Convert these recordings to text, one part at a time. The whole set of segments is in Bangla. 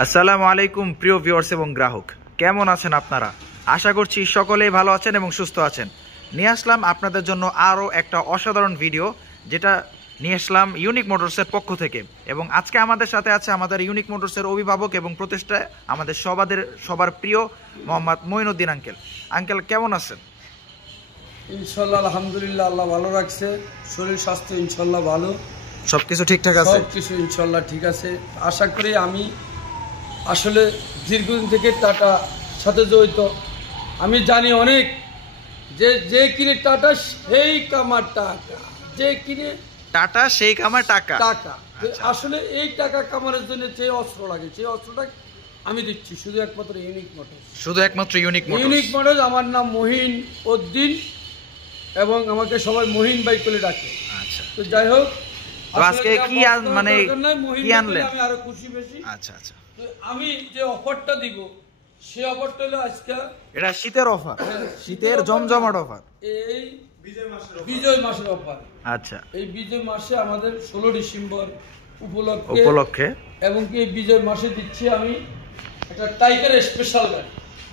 আসসালামু আলাইকুম প্রিয় ভিউয়ার্স এবং গ্রাহক, কেমন আছেন আপনারা? আশা করছি সকলেই ভালো আছেন এবং সুস্থ আছেন। নিয়ে আসলাম আপনাদের জন্য আরও একটা অসাধারণ ভিডিও, যেটা নিয়ে আসলাম ইউনিক মোটরসের পক্ষ থেকে। এবং আজকে আমাদের সাথে আছে আমাদের ইউনিক মোটরসের অভিভাবক এবং প্রতিষ্ঠা আমাদের সবার প্রিয় মোহাম্মদ মঈনুদ্দিন আঙ্কেল। আঙ্কেল কেমন আছেন? ইনশাল্লাহ আলহামদুলিল্লাহ, আল্লাহ ভালো রাখছে। শরীর স্বাস্থ্য ইনশাল্লাহ ভালো, সবকিছু ঠিকঠাক আছে? সবকিছু ইনশাল্লাহ ঠিক আছে। আশা করি আমি আসলে দীর্ঘদিন থেকে টাটা সাথে জড়িত। আমি জানি অনেক যে কিনে টাটা সেই কামার টাকা, যে কিনে টাটা সেই কামার টাকা। আসলে এই টাকা কামানোর জন্য যে অস্ত্র লাগে, সেই অস্ত্রটা আমি দিচ্ছি শুধু একমাত্র ইউনিক মোটরস। শুধু একমাত্র ইউনিক মোটরস। আমার নাম মহিন উদ্দিন এবং আমাকে সবাই মহিন ভাই বলে ডাকে। আচ্ছা, তো যাই হোক, আজকে কি মানে কি আনলেন? আমি আরো খুশি বেশি। আচ্ছা আচ্ছা, আমি যে অফারটা দিব সেই অফারটা হলো আজকে এটা শীতের অফার, শীতের জমজমাট অফার, এই বিজয় মাসের অফার। আচ্ছা, এই বিজয় মাসে আমাদের 16 ডিসেম্বর উপলক্ষে এবং কি এই বিজয় মাসে দিচ্ছি আমি একটা টাইগার স্পেশাল গাড়ি।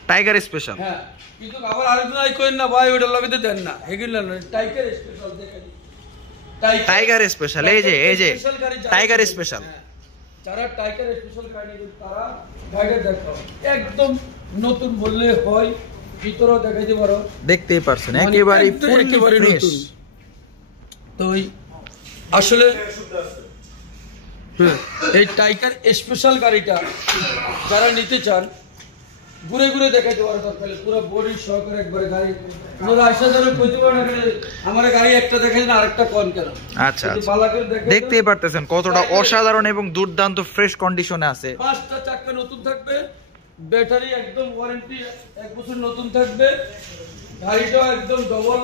Tiger special? হ্যাঁ, কিন্তু আবার আরেকজন আই করেন না ভাই, ওইটা লবিতে দেন না, হেগিলা না, টাইগার স্পেশাল দেখেন। টাইগার স্পেশাল, এই যে টাইগার স্পেশাল। যারা টাইগার স্পেশাল গাড়ি নেবেন তারা গাড়িটা দেখো, একদম নতুন বললে হয়, ভিতরেও দেখাইতে পারো, দেখতেই পারছেন একেবারে নতুন। তো আসলে এই টাইগার স্পেশাল গাড়িটা যারা নিতে চান ঘুরে ঘুরে দেখাইতে পারো, তারপরে পুরো বডি সহকারে একবারে গাড়ি আশা ধরে কইতে পারে না আমার গাড়ি একটা দেখাই না আরেকটা কোন কেন। আচ্ছা, দেখতেই পারতেছেন কতটা অসাধারণ এবং দুর্দান্ত ফ্রেশ কন্ডিশনে আছে। 5টা চাকা নতুন থাকবে, ব্যাটারি একদম ওয়ারেন্টি 1 বছর নতুন থাকবে, গাড়িটাও একদম ডবল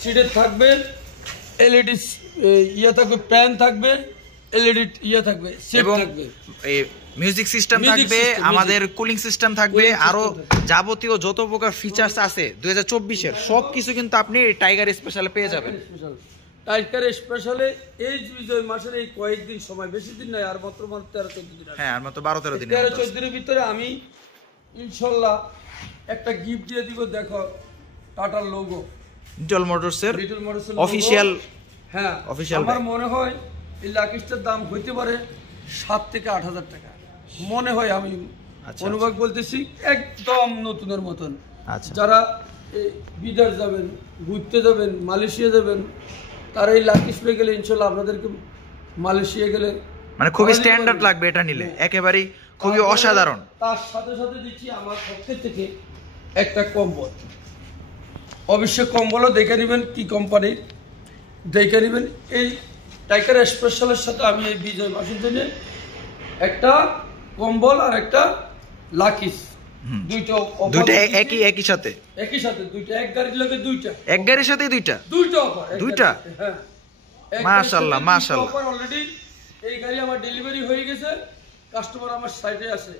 সিটের থাকবে, এলইডি ইয়া থাকবে, প্যান থাকবে, এলইডি ইয়া থাকবে, সেট থাকবে, মিউজিক সিস্টেম থাকবে, আমাদের কুলিং সিস্টেম থাকবে, আরো যাবতীয় যত প্রকার ফিচার্স আছে 2024 এর সবকিছু কিন্তু আপনি টাইগার স্পেশালে পেয়ে যাবেন। টাইগার স্পেশালে এই বিজয় মাসের এই কয়েকদিন সময়, বেশি দিন নাই, আর মাত্র 13-14 দিন। হ্যাঁ, আর মাত্র 12-13 দিন। 13-14 দিনের ভিতরে আমি ইনশাআল্লাহ একটা গিফট দিয়ে দিব। দেখো টাটার লোগো, লিটল মোটরসের অফিশিয়াল। হ্যাঁ, আমার মনে হয় এই লাকিসটার দাম হইতে পারে 7 থেকে 8 হাজার টাকা মনে হয়, আমি অনুভব বলতেছি, একদম নতুনের মতন। যারা বিদেশ যাবেন, ঘুরতে যাবেন, মালয়েশিয়া যাবেন, তারা এই লাকিস পেয়ে গেলে ইনশাল্লাহ আপনাদেরকে মালয়েশিয়া গেলে মানে খুবই স্ট্যান্ডার্ড লাগবে এটা নিলে, একেবারেই খুবই অসাধারণ। তার সাথে সাথে দিচ্ছি আমার পক্ষ থেকে একটা কম্বল। অবশ্যই কম্বলও দেখে নেবেন কি কোম্পানির, দেখে নেবেন। এই টাইগার স্পেশালের সাথে আমি এই বিজয় মাসের জন্য একটা কম্বল আর একটা লাকিস, দুইটা একই সাথে দুইটা, এক গাড়ির লগে দুইটা, এক গাড়ির সাথে দুইটা অফার, দুইটা। হ্যাঁ, মাশাআল্লাহ মাশাআল্লাহ। অফার অলরেডি এই গাড়ি আমার ডেলিভারি হয়ে গেছে, কাস্টমার আমার সাইডে আছে।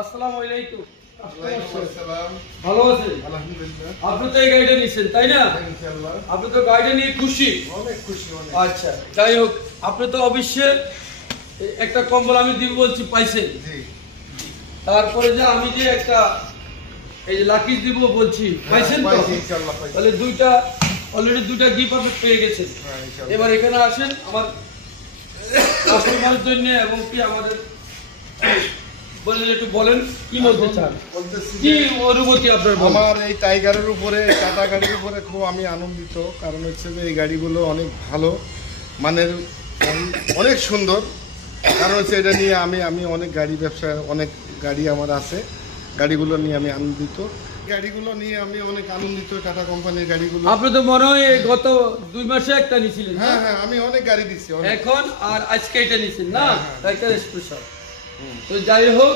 আসসালামু আলাইকুম। ভালো আছেন? আলহামদুলিল্লাহ। আপনি তো এই গাড়িটা নিছেন তাই না? ইনশাআল্লাহ। আপনি তো গাড়িটা নিয়ে খুশি? অনেক খুশি। আচ্ছা, যাই হোক, আপনি তো অবশ্যই একটা কম্বল আমি দিব বলছি পাইছেন। জি। তারপরে যে আমি যে একটা এই যে লাকিস দিব বলছি পাইছেন তো? ইনশাআল্লাহ পাইছি। তাহলে দুইটা অলরেডি দুইটা গিফট আপনি পেয়ে গেছেন। হ্যাঁ, ইনশাআল্লাহ। এবার এখানে আসেন আমার কাস্টমারের জন্য এবং কি আমাদের বলেন, একটু বলেন কি বলতে চান, কি অনুভূতি আপনার? আমার এই টাইগারের উপরে, টাটা গাড়ির উপরে খুব আমি আনন্দিত। কারণ হচ্ছে যে এই গাড়িগুলো অনেক ভালো মানের, অনেক সুন্দর। কারণ হচ্ছে এটা নিয়ে আমি অনেক গাড়ি ব্যবসা, অনেক গাড়ি আমার আছে, গাড়িগুলো নিয়ে আমি আনন্দিত। গাড়িগুলো নিয়ে আমি অনেক আনন্দিত, টাটা কোম্পানির গাড়িগুলো। আপনি তো মনে হয় গত 2 মাসে একটা নিছিলেন? হ্যাঁ হ্যাঁ, আমি অনেক গাড়ি দিচ্ছি এখন, আর আজকে এটা নিছেন না, টাইগার স্পেশাল। তো যাই হোক,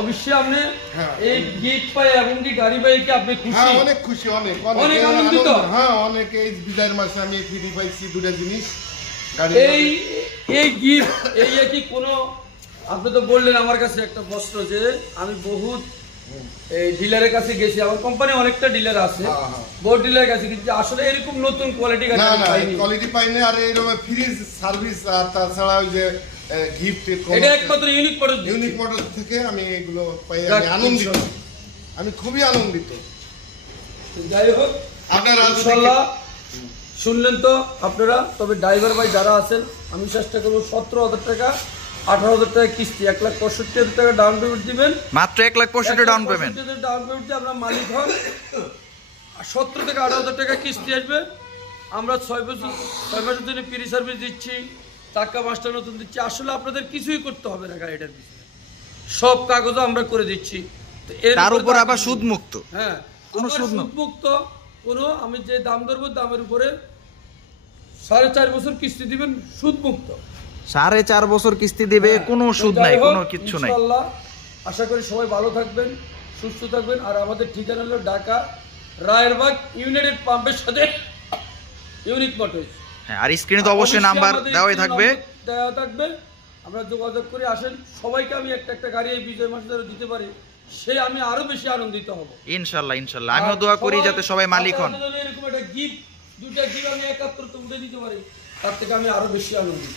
অবশ্যই আপনি এই গিফট পাই এবং কি গাড়ি পাইকে আপনি খুশি? হ্যাঁ, অনেক খুশি, অনেক আনন্দিত। হ্যাঁ, অনেক। এই বিদায়ের মাসে আমি ফ্রি পাইছি দুটা জিনিস। এই গিফট এই কি কোনো, আপনি তো বললেন আমার কাছে একটা বস্ত্র, যে আমি বহুত এই ডিলারের কাছে গেছি, আমার কোম্পানি অনেকটা ডিলার আছে, বহুত ডিলারের কাছে, কিন্তু আসলে এরকম নতুন কোয়ালিটি গাড়ি কোয়ালিটি পাইনি। আর এইরকম ফ্রি সার্ভিস, আর তাছাড়া ওই যে গিফট এটা একমাত্র ইউনিক মোটরস থেকে আমি এগুলো পাই, আমি আনন্দিত, আমি খুবই আনন্দিত। যাই হোক আপনারা ইনশাআল্লাহ শুনলেন তো আপনারা। তবে ড্রাইভার ভাই যারা আছেন আমি চেষ্টা করবো 17,000 টাকা 18,000 টাকা কিস্তি 1,65,000 টাকা ডাউন পেমেন্ট দিবেন, মাত্র 1,65,000 ডাউন পেমেন্ট। ডাউন পেমেন্ট দিয়ে আপনার মালিক হন। 17 থেকে 18,000 টাকা কিস্তি আসবে। আমরা 6 মাসের জন্য ফ্রি সার্ভিস দিচ্ছি, চাকা মাস্টার নতুন দিচ্ছি। আসলে আপনাদের কিছুই করতে হবে না গাড়িটার পিছনে, সব কাগজও আমরা করে দিচ্ছি। তো তার উপর আবার সুদ মুক্ত, হ্যাঁ কোনো সুদ মুক্ত কোনো, আমি যে দাম ধরবো দামের উপরে 4.5 বছর কিস্তি দিবেন সুদ মুক্ত। 4.5 বছর কিস্তি দিবে, কোনো সুদ নাই, কোনো কিচ্ছু নাই। ইনশাআল্লাহ আশা করি সবাই ভালো থাকবেন, সুস্থ থাকবেন। আর আমাদের ঠিকানা হলো ঢাকা রায়েরবাগ ইউনাইটেড পাম্পের সাথে ইউনিক মোটরস। হ্যাঁ, আর স্ক্রিনে তো অবশ্যই নাম্বার দেওয়াই থাকবে, দেওয়া থাকবে। আমরা যোগাযোগ করে আসেন। সবাইকে আমি একটা গাড়ি এই বিজয় মাসে ধরে দিতে পারি, সে আমি আরো বেশি আনন্দিত হব ইনশাআল্লাহ। ইনশাআল্লাহ আমিও দোয়া করি যাতে সবাই মালিক হন। এরকম একটা গিফট, দুটা গিফট আমি একাত্তর তুলতে দিতে পারি, তার থেকে আমি আরো বেশি আনন্দিত।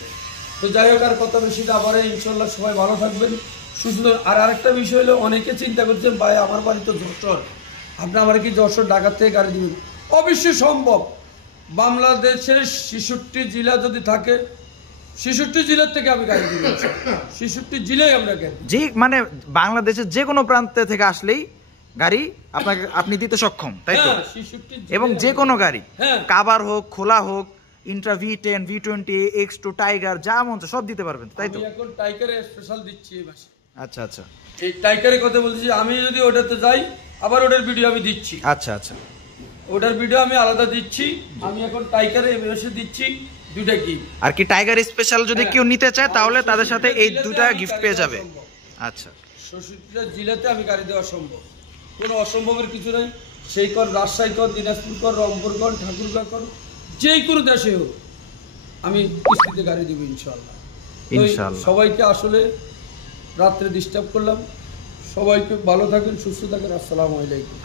তো যাই হোক, আর কথা বেশি না বাড়ে, ইনশাআল্লাহ সবাই ভালো থাকবেন, সুস্থ। আর আরেকটা বিষয় হলো, অনেকে চিন্তা করছেন ভাই আমার বাড়ি তো যশোর, আপনি আমার কি যশোর ঢাকা থেকে গাড়ি দিবেন? অবশ্যই সম্ভব। বাংলাদেশের 66 জেলা যদি থাকে, 66 জেলার থেকে আমি গাড়ি দিব। 66 জেলায় আমরা গাড়ি, যে মানে বাংলাদেশের যে কোনো প্রান্ত থেকে আসলেই গাড়ি আপনি দিতে সক্ষম, তাই তো? এবং যে কোনো গাড়ি, কাভার হোক, খোলা হোক, Intra V10, V20, X2, tiger, যা মন চায় সব দিতে পারবেন, তাই তো? আমি এখন টাইগারে স্পেশাল দিচ্ছি এই মাসে। আচ্ছা আচ্ছা, এই টাইগারের কথা বলতেছি। আমি যদি ওটাতে যাই, আবার ওটার ভিডিও আমি দিচ্ছি। আচ্ছা আচ্ছা, ওটার ভিডিও আমি আলাদা দিচ্ছি। আমি এখন টাইগারে এসে দিচ্ছি দুটা গিফট। আর কি টাইগার স্পেশাল যদি কেউ নিতে চায় তাহলে তাদের সাথে এই দুটা গিফট পেয়ে যাবে। আচ্ছা, 66টা জেলাতে আমি গাড়ি দেওয়া সম্ভব, কোনো অসম্ভবের কিছু নাই। সেই কর রাজশাহী কর, দিনাজপুর কর, রংপুর কর, ঠাকুরগাঁ কর, যে কোনো দেশে হোক আমি কিস্তিতে গাড়ি দেবো ইনশাআল্লাহ। ইনশাআল্লাহ। সবাইকে আসলে রাত্রে ডিস্টার্ব করলাম, সবাইকে ভালো থাকেন, সুস্থ থাকেন। আসসালামু আলাইকুম।